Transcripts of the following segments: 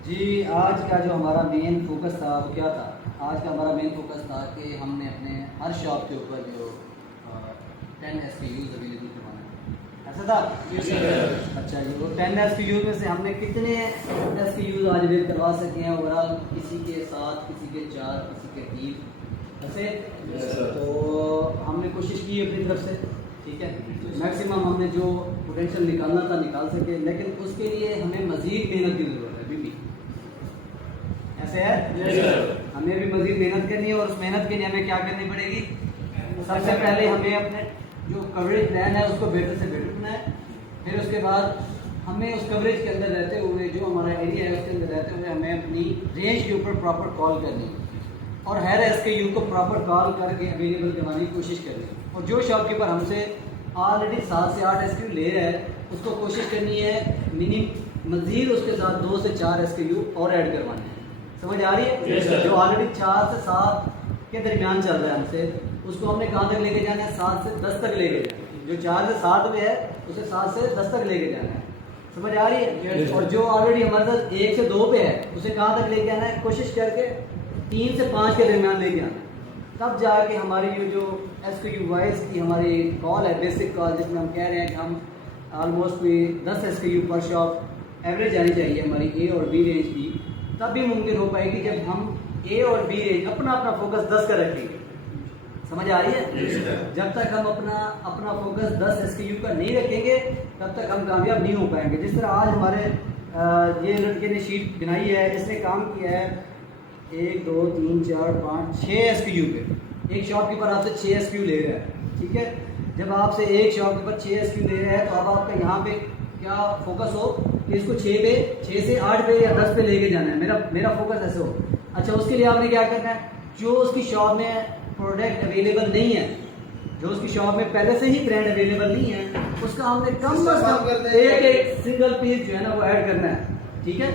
जी, आज का जो हमारा मेन फोकस था वो क्या था? आज का हमारा मेन फोकस था कि हमने अपने हर शॉप के ऊपर जो 10 SKUs अवेलेबल करवाना है। ऐसा था? अच्छा जी, वो 10 SKUs में से हमने कितने SKUs आज अवेल करवा सके हैं ओवरऑल? किसी के 7, किसी के 4, किसी के 3। ऐसे तो हमने कोशिश की अपनी तरफ से, ठीक है, मैक्सिमम हमने जो पोटेंशियल निकालना था निकाल सके, लेकिन उसके लिए हमें मज़ीद मेहनत की ज़रूरत है। अभी भी ऐसे है, हमें भी मज़ीद मेहनत करनी है, और उस मेहनत के लिए हमें क्या करनी पड़ेगी? सबसे पहले हमें अपने जो कवरेज प्लान है उसको बेहतर से बेहतर बनाना है। फिर उसके बाद हमें उस कवरेज के अंदर रहते हुए, जो हमारा एरिया है उसके अंदर रहते हुए, हमें अपनी रेंज के ऊपर प्रॉपर कॉल करनी है और हर SKU को प्रॉपर कॉल करके अवेलेबल करवाने की कोशिश करनी है। और जो शॉपकीपर हमसे ऑलरेडी 7 से 8 SKU ले रहा है, उसको कोशिश करनी है मिनिमम मज़ीद उसके साथ 2 से 4 SKU और ऐड करवाने हैं। समझ आ रही है? जो ऑलरेडी 4 से 7 के दरमियान चल रहा है हमसे, उसको हमने कहाँ तक लेके जाना है? 7 से 10 तक लेके जाना है। जो 4 से 7 में है उसे 7 से 10 तक लेके जाना है। समझ आ रही है? और जो ऑलरेडी हमारे साथ 1 से 2 पे है, उसे कहाँ तक लेके आना है? कोशिश करके 3 से 5 के दरमियान लेके आना है। तब जाके हमारी ये जो SKU वाइज की हमारी कॉल है, बेसिक कॉल, जिसमें हम कह रहे हैं कि हम ऑलमोस्ट भी 10 SKU पर शॉप एवरेज आनी चाहिए हमारी A और B रेंज की, तब भी मुमकिन हो पाएगी जब हम A और B रेंज अपना अपना फोकस 10 का रखेंगे। समझ आ रही है? जब तक हम अपना फोकस 10 SKU का नहीं रखेंगे, तब तक हम कामयाब नहीं हो पाएंगे। जिस तरह आज हमारे ये लड़के ने शीट बनाई है, इसने काम किया है 1 2 3 4 5 6 SKU पे। एक शॉपकीपर आपसे 6 SKU ले रहा है, ठीक है। जब आपसे एक शॉपकीपर 6 SKU ले रहा है, तो अब आपका यहाँ पे क्या फोकस हो कि इसको 6 से 8 पे या 10 पे लेके जाना है। मेरा फोकस ऐसे हो। अच्छा, उसके लिए आपने क्या करना है? जो उसकी शॉप में प्रोडक्ट अवेलेबल नहीं है, जो उसकी शॉप में पहले से ही ब्रांड अवेलेबल नहीं है, उसका हमने कम से कम एक सिंगल पीस जो है ना वो ऐड करना है, ठीक है।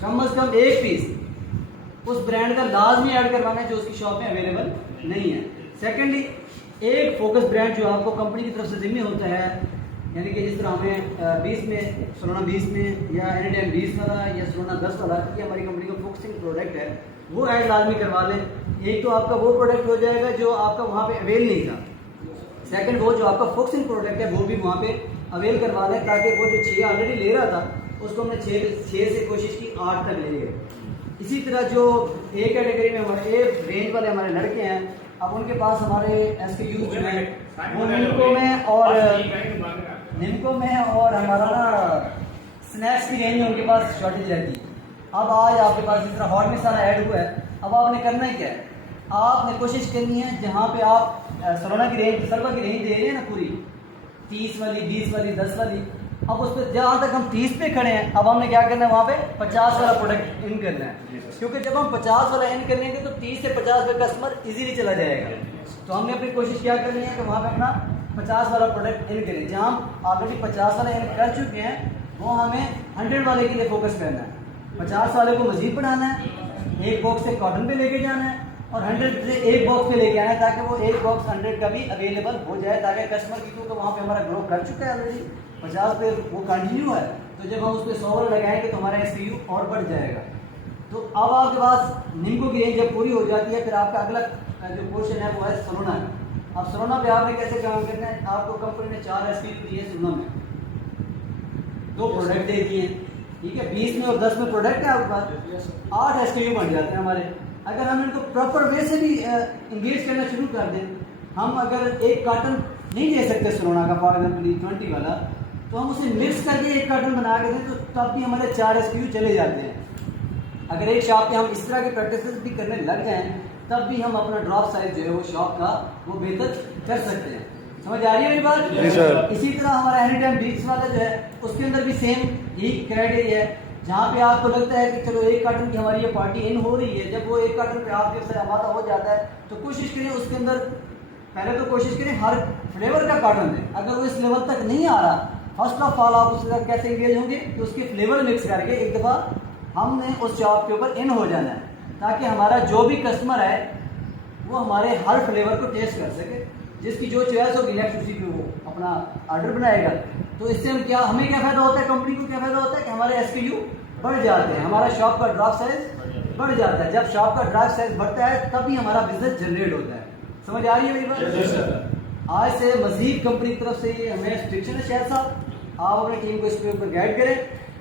कम से कम एक पीस उस ब्रांड का लाजमी ऐड करवाना है जो उसकी शॉप में अवेलेबल नहीं है। सेकेंडली, एक फोकस ब्रांड जो आपको कंपनी की तरफ से जिम्मे होता है, यानी कि जिस तरह हमें 20 में सोना 20 में या एनी टाइम 20 वाला या सोना 10 वाला, ये हमारी कंपनी का फोकसिंग प्रोडक्ट है, वो ऐड लाजमी करवा लें। एक तो आपका वो प्रोडक्ट हो जाएगा जो आपका वहाँ पे अवेल नहीं था। सेकंड, वो जो आपका फोकसिंग प्रोडक्ट है वो भी वहाँ पे अवेल करवा लें, ताकि वो जो 6 ऑलरेडी ले रहा था उसको हमने 6 से कोशिश की 8 तक ले गए। इसी तरह जो ए कैटेगरी में हमारे ए रेंज वाले हमारे लड़के हैं, अब उनके पास हमारे SKU जो है वो निम्को में और हमारा ना स्नैक्स की रेंज में उनके पास शॉर्टेज रहती है। अब आज आपके पास जिस तरह हॉट में सारा ऐड हुआ है, अब आपने करना ही क्या है? आपने कोशिश करनी है जहाँ पे आप सलोना की रेंज, सलवा की रेंज दे रहे हैं ना पूरी 30 वाली, 20 वाली, 10 वाली, अब उस पर जहाँ तक हम 30 पे खड़े हैं, अब हमने क्या करना है? वहाँ पे 50 वाला प्रोडक्ट इन करना है। क्योंकि जब हम 50 वाला इन कर लेंगे तो 30 से 50 पे कस्टमर इजीली चला जाएगा। तो हमने अपनी कोशिश क्या करनी है कि वहाँ पे अपना 50 वाला प्रोडक्ट इन करें। जहाँ हम ऑलरेडी 50 वाला इन कर चुके हैं, वो हमें 100 वाले के लिए फोकस करना है। 50 वाले को मजीद बढ़ाना है, एक बॉक्स से कॉटन पे लेके जाना है और 100 से एक बॉक्स पे लेके आना है, ताकि वो एक बॉक्स 100 का भी अवेलेबल हो जाए, ताकि कस्टमर की, क्योंकि वहाँ पे हमारा ग्रो कर चुका है ऑलरेडी 50 पे, वो कंटिन्यू है। तो जब हम उस पर 100 वाला लगाएंगे तो हमारा SKU और बढ़ जाएगा। तो अब आपके पास निम्को की रेंज जब पूरी हो जाती है, फिर आपका अगला जो क्वेश्चन है वो है सलोना। अब सलोना पे आपने कैसे काम करना है? आपको कंपनी ने 4 SKU दिए सलोना में, 2 प्रोडक्ट दे दिए, ठीक है। 20 में और 10 में प्रोडक्ट है आपके पास, 8 SKU बन जाते हैं हमारे। अगर हम इनको प्रॉपर वे से भी इंगेज करना शुरू कर दें, हम अगर एक कार्टन नहीं ले सकते सलोना का फॉर एग्जाम्पल 20 वाला, तो हम उसे मिक्स करके एक कार्टन बना के दें, तो तब भी हमारे 4 SKU चले जाते हैं। अगर एक शॉप पे हम इस तरह की प्रैक्टिसेस भी करने लग जाएं, तब भी हम अपना ड्रॉप साइज जो है वो शॉप का वो बेहतर कर सकते हैं। समझ आ रही है मेरी बात? इसी तरह हमारा एनी टाइम 20 वाला जो है, उसके अंदर भी सेम ही क्राइटेरिया है। जहाँ पे आपको लगता है कि चलो एक कार्टन की हमारी ये पार्टी इन हो रही है, जब वो एक कार्टन पे आपके से आमादा हो जाता है, तो कोशिश करें उसके अंदर पहले तो कोशिश करें हर फ्लेवर का कार्टन दें। अगर वो इस लेवल तक नहीं आ रहा, फर्स्ट ऑफ ऑल आप उसके साथ कैसे इंगेज होंगे कि उसके फ्लेवर मिक्स करके एक दफ़ा हमने उस शॉप के ऊपर इन हो जाना है, ताकि हमारा जो भी कस्टमर है वो हमारे हर फ्लेवर को टेस्ट कर सके। जिसकी जो चॉइस होगी नेक्स्ट उसी पे वो अपना ऑर्डर बनाएगा। तो इससे हम क्या, हमें क्या फ़ायदा होता है, कंपनी को क्या फ़ायदा होता है कि हमारे SKU बढ़ जाते हैं, हमारा शॉप का ड्रॉप साइज बढ़ जाता है। जब शॉप का ड्रॉप साइज बढ़ता है तभी हमारा बिजनेस जनरेट होता है। समझ आ रही है मेरी बात? आज से मजीद कंपनी की तरफ से हमें रिस्ट्रिक्शन है शायद साहब, आप अपनी टीम को इसके ऊपर गाइड करें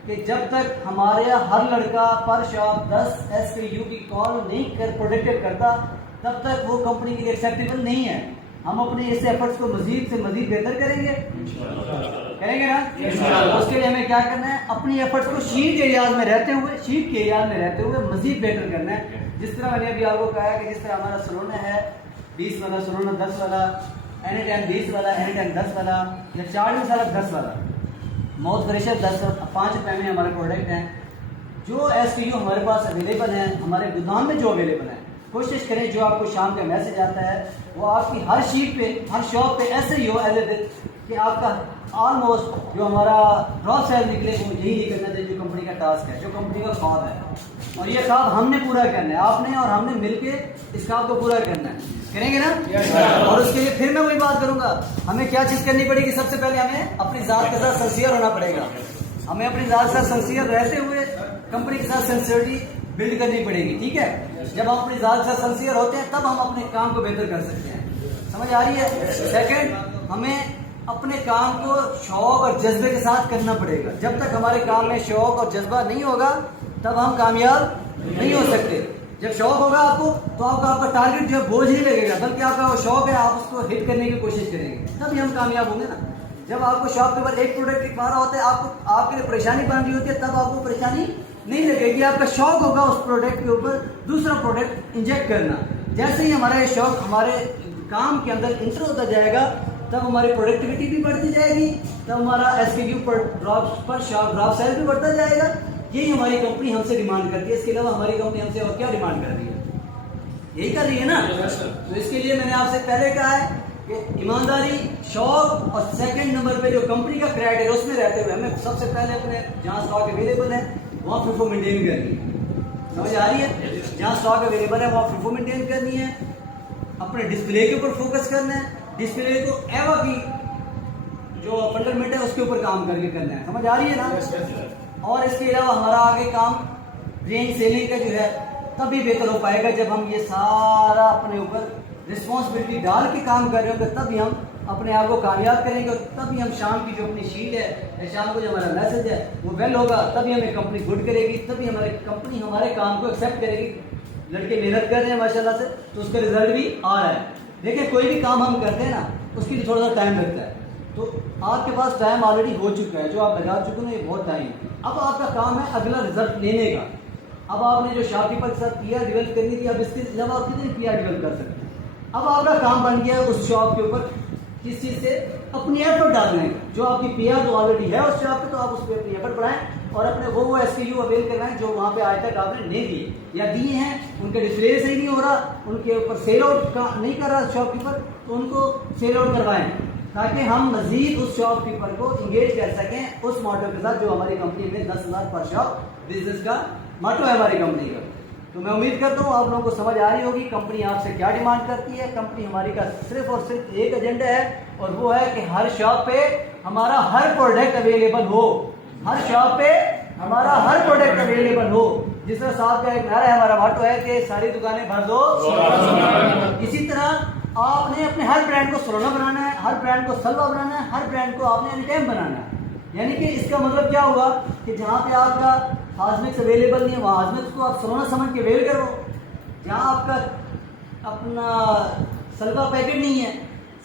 कि जब तक हमारे यहाँ हर लड़का पर शॉप 10 SKU की कॉल नहीं कर प्रोडक्टेड करता तब तक वो कंपनी के लिए एक्सेप्टेबल नहीं है। हम अपने इस एफर्ट्स को मजीद से मजीद बेहतर करेंगे ना? उसके लिए हमें क्या करना है, अपनी एफर्ट्स को शीट के एरियाज में रहते हुए मजीद बेहतर करना है। जिस तरह मैंने अभी आपको कहा कि जिस तरह हमारा सलोना है 20 वाला, सलोना 10 वाला, एनी टाइम 20 वाला, एनी टाइम 10 वाला, या 40 वाला 10 वाला, माउथ फ्रेशर 5 रुपये में हमारे प्रोडक्ट हैं। जो SKU हमारे पास अवेलेबल हैं, हमारे गोदाम में जो अवेलेबल है, कोशिश करें जो आपको शाम का मैसेज आता है वो आपकी हर शीट पे, हर शॉप पे ऐसे ही हो कि आपका ऑलमोस्ट जो हमारा ड्रॉप सेल निकले वो यही निकलना चाहिए जो कंपनी का टास्क है, जो कंपनी का ख्वाब है। और ये ख्वाब हमने पूरा करना है, आपने और हमने मिलके इस ख्वाब को पूरा करना है। करेंगे ना? और उसके लिए फिर मैं वही बात करूंगा, हमें क्या चीज़ करनी पड़ेगी? सबसे पहले हमें अपनी ज़ात के साथ सिंसियर होना पड़ेगा। हमें अपनी ज़ात के साथ सिंसियर रहते हुए कंपनी के साथ सिंसियरिटी बिल्ड करनी पड़ेगी। ठीक है, जब हम अपनी ज़ात से सिंसियर होते हैं तब हम अपने काम को बेहतर कर सकते हैं। समझ आ रही है? सेकंड, हमें अपने काम को शौक और जज्बे के साथ करना पड़ेगा। जब तक हमारे काम में शौक और जज्बा नहीं होगा तब हम कामयाब नहीं हो सकते। जब शौक होगा आपको तो आपका टारगेट जो है बोझ नहीं लगेगा, बल्कि आपका वो शौक है, आप उसको हिट करने की कोशिश करेंगे, तभी हम कामयाब होंगे ना। जब आपको शॉप के ऊपर एक प्रोडक्ट लिखवाना होता है, आपको आपके लिए परेशानी बन रही होती है, तब आपको परेशानी नहीं लगेगी। आपका शौक होगा उस प्रोडक्ट के ऊपर दूसरा प्रोडक्ट इंजेक्ट करना। जैसे ही हमारा ये शौक हमारे काम के अंदर इंटर होता जाएगा तब हमारी प्रोडक्टिविटी भी बढ़ती जाएगी, तब हमारा SKU पर ड्रॉप सेल भी बढ़ता जाएगा। यही हमारी कंपनी हमसे डिमांड करती है। इसके अलावा हमारी कंपनी हमसे और क्या डिमांड कर रही है? यही कर रही है ना। तो इसके लिए मैंने आपसे पहले कहा है कि ईमानदारी, शौक और सेकंड नंबर पे जो कंपनी का क्राइटेरिया उसमें रहते हुए हमें सबसे पहले अपने जहाँ स्टॉक अवेलेबल है वहाँ फिफो मेंटेन करनी है। समझ आ रही है? जहाँ स्टॉक अवेलेबल है वहाँ फिफो मेंटेन करनी है, अपने डिस्प्ले के ऊपर फोकस करना है, डिस्प्ले को एवा की जो फंडामेंट है उसके ऊपर काम करके करना है। समझ आ रही है ना? और इसके अलावा हमारा आगे काम रेंज सेलिंग का जो है तभी बेहतर हो पाएगा जब हम ये सारा अपने ऊपर रिस्पॉन्सिबिलिटी डाल के काम कर रहे होंगे, तभी हम अपने आप को कामयाब करेंगे। और तभी हम शाम की जो अपनी शीट है या शाम को जो हमारा मैसेज है वो वेल होगा, तभी हमें कंपनी गुड करेगी, तभी हमारी कंपनी हमारे काम को एक्सेप्ट करेगी। लड़के मेहनत कर रहे हैं माशाल्लाह से, तो उसका रिजल्ट भी आ रहा है। देखिए, कोई भी काम हम करते हैं ना उसके लिए थोड़ा सा टाइम लगता है, तो आपके पास टाइम ऑलरेडी हो चुका है, जो आप लगा चुके हैं ये बहुत टाइम। अब आपका काम है अगला रिजल्ट लेने का। अब आपने जो शॉपकीपर के साथ PR डेवलप करनी थी, अब इसके अलावा आप कितनी PR डेवलप कर सकते हैं? अब आपका काम बन गया है उस शॉप के ऊपर किस चीज़ से अपनी एफर्ट डालने का। जो आपकी PR जो ऑलरेडी है उस शॉप पे, तो आप उस पर अपनी एफर्ट बढ़ाएं और अपने वो SKU अवेल करवाएं जो वहाँ पे आज तक आपने नहीं दिए या दिए हैं, उनके डिस्प्ले सही नहीं हो रहा, उनके ऊपर सेल आउट का नहीं कर रहा शॉपकीपर, तो उनको सेल आउट करवाएं ताकि हम मजीद उस शॉपकीपर को इंगेज कर सकें उस मॉडल के साथ जो हमारी कंपनी में 10,000 पर शॉप बिजनेस का मॉटो है हमारी कंपनी का। तो मैं उम्मीद करता हूँ आप लोगों को समझ आ रही होगी कंपनी आपसे क्या डिमांड करती है। कंपनी हमारी का सिर्फ और सिर्फ एक एजेंडा है और वो है कि हर शॉप पे हमारा हर प्रोडक्ट अवेलेबल हो, हर शॉप पे हमारा हर प्रोडक्ट अवेलेबल हो। जिस तरह साहब का एक नारा है, हमारा मॉटो है कि सारी दुकानें भर दो। इसी तरह आपने अपने हर ब्रांड को सलोना बनाना है, हर ब्रांड को सलवा बनाना है, हर ब्रांड को आपने एनी टाइम बनाना है। यानी कि इसका मतलब क्या हुआ कि जहाँ पे आपका हाजमिक्स अवेलेबल नहीं है वहाँ हाजमिक्स को आप सलोना समझ के अवेल करो। जहाँ आपका अपना सलवा पैकेट नहीं है,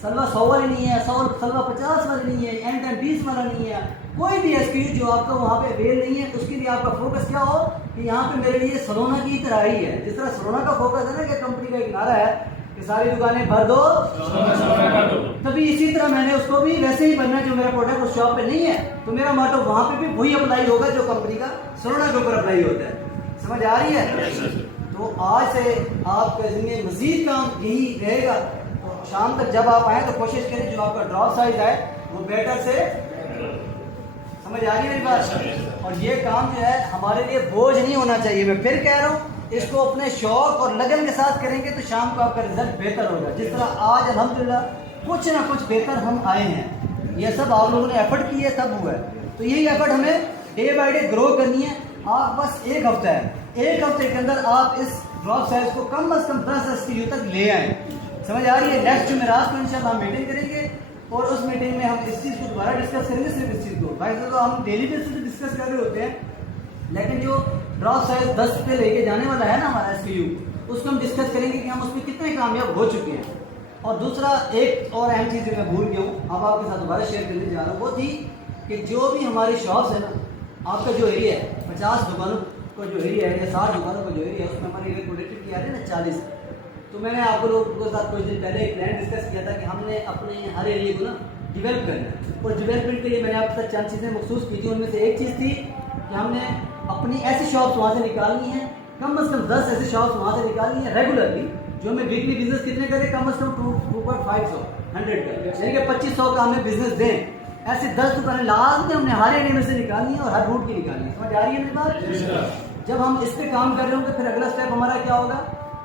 सलवा 100 वाली नहीं है, सलवा 50 वाली नहीं है, एनी टाइम 20 वाला नहीं है, कोई भी SKU जो आपका वहाँ पे अवेल नहीं है, उसके लिए आपका फोकस क्या हो कि यहाँ पे मेरे लिए सलोना की तरह ही है। जिस तरह सलोना का फोकस है ना कि कंपनी का एक नारा है कि सारी दुकानें भर दो, तभी इसी तरह मैंने उसको भी वैसे ही बनना जो मेरा प्रोडक्ट उस शॉप पे नहीं है, तो मेरा मॉटो वहाँ पे भी वही अप्लाई होगा जो कंपनी का सलोना के ऊपर अप्लाई होता है। समझ आ रही है? तो आज से आपके जिम्मे मजीद काम यही रहेगा। तो शाम तक जब आप आए तो कोशिश करें जो आपका ड्रॉप साइज है वो बेटर से, समझ आ रही है मेरी बात? और ये काम जो है हमारे लिए बोझ नहीं होना चाहिए। मैं फिर कह रहा हूँ, इसको अपने शौक और लगन के साथ करेंगे तो शाम को आपका रिजल्ट बेहतर होगा। जिस तरह आज अल्हम्दुलिल्लाह कुछ ना कुछ बेहतर हम आए हैं, ये सब आप लोगों ने एफर्ट की है तब हुआ है। तो यही एफर्ट हमें डे बाय डे ग्रो करनी है। आप बस एक हफ्ता है, एक हफ्ते के अंदर आप इस ड्रॉप साइज को कम से कम 10 SKU तक ले आए। समझ आ रही है? नेक्स्ट जुमेरात को इंशाल्लाह हम मीटिंग करेंगे और उस मीटिंग में हम इस चीज़ को दोबारा डिस्कस करेंगे। सिर्फ इस चीज़ को भाई तो हम डेली बेसिस पे डिस्कस कर रहे होते हैं, लेकिन जो ड्रॉप साइज 10 पे लेके जाने वाला है ना हमारा SKU, उसको हम डिस्कस करेंगे कि हम उसमें कितने कामयाब हो चुके हैं। और दूसरा एक और अहम चीज़ मैं भूल गया हूँ, अब आपके साथ दोबारा शेयर करने जा रहा हूँ, वो थी कि जो भी हमारी शॉप्स है ना, आपका जो एरिया है 50 दुकानों का जो एरिया है या 60 दुकानों का जो एरिया है, उसमें हमारी प्रोडक्टिविटी आ रही है ना 40। तो मैंने आप लोगों के साथ कुछ दिन पहले एक प्लान डिस्कस किया था कि हमने अपने हर एरिया को ना डेवलप करना है, और डेवलपमेंट के लिए मैंने आपके साथ चंद चीज़ें मखसूस की थी। उनमें से एक चीज़ थी कि हमने अपनी ऐसी शॉप्स वहाँ से निकालनी है, कम से कम 10 ऐसी शॉप्स वहाँ से निकालनी है रेगुलरली, जो हमें वीकली बिजनेस कितने करें, कम से कम 2.500 100 का, यानी कि 2500 का हमें बिजनेस दें। ऐसे 10 दुकानें लाजमी हमने हर एरिया में से निकालनी है और हर रूट की निकालनी है। समझ आ रही है मेरी बात? जब हम इस पे काम कर रहे होंगे, फिर अगला स्टेप हमारा क्या होगा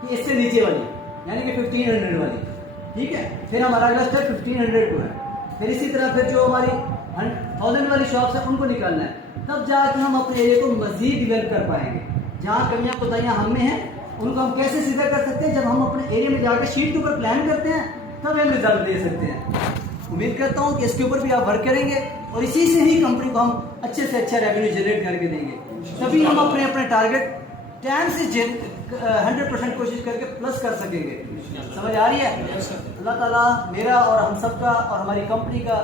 कि इससे नीचे वाली, यानी कि 1500 वाली, ठीक है, फिर हमारा अगला स्टेप 1500 को है। फिर इसी तरह फिर जो हमारी 1000 वाली शॉप्स है उनको निकालना है, तब जाकर हम अपने एरिया को मजीद डेवलप कर पाएंगे। जहाँ कमियाँ कोताहियाँ हम में हैं उनको हम कैसे सीधा कर सकते हैं, जब हम अपने एरिया में जाकर शीट के ऊपर प्लान करते हैं तब हम रिजल्ट दे सकते हैं। उम्मीद करता हूँ कि इसके ऊपर भी आप वर्क करेंगे और इसी से ही कंपनी को हम अच्छे से अच्छा रेवेन्यू जनरेट करके देंगे। तभी हम अपने अपने टारगेट टाइम से 100% कोशिश करके प्लस कर सकेंगे। समझ आ रही है? अल्लाह ताला मेरा और हम सब का और हमारी कंपनी का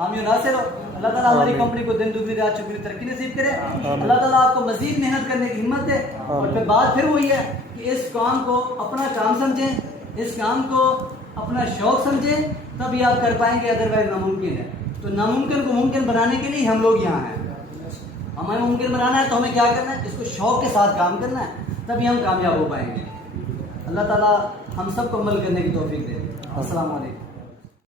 हामी नासिर हो। अल्लाह ताला हमारी कंपनी को दिन दुगनी रात चौगुनी तरक्की नसीब करे। अल्लाह ताला आपको मजीद मेहनत करने की हिम्मत दे। और फिर बात फिर वही है कि इस काम को अपना काम समझें, इस काम को अपना शौक समझें, तभी आप कर पाएंगे, अदरवाइज नामुमकिन है। तो नामुमकिन को मुमकिन बनाने के लिए हम लोग यहाँ हैं। हमें मुमकिन बनाना है तो हमें क्या करना है, इसको शौक के साथ काम करना है, तभी हम कामयाब हो पाएंगे। अल्लाह ताला हम सबको अमल करने की तौफीक दे। अस्सलाम वालेकुम।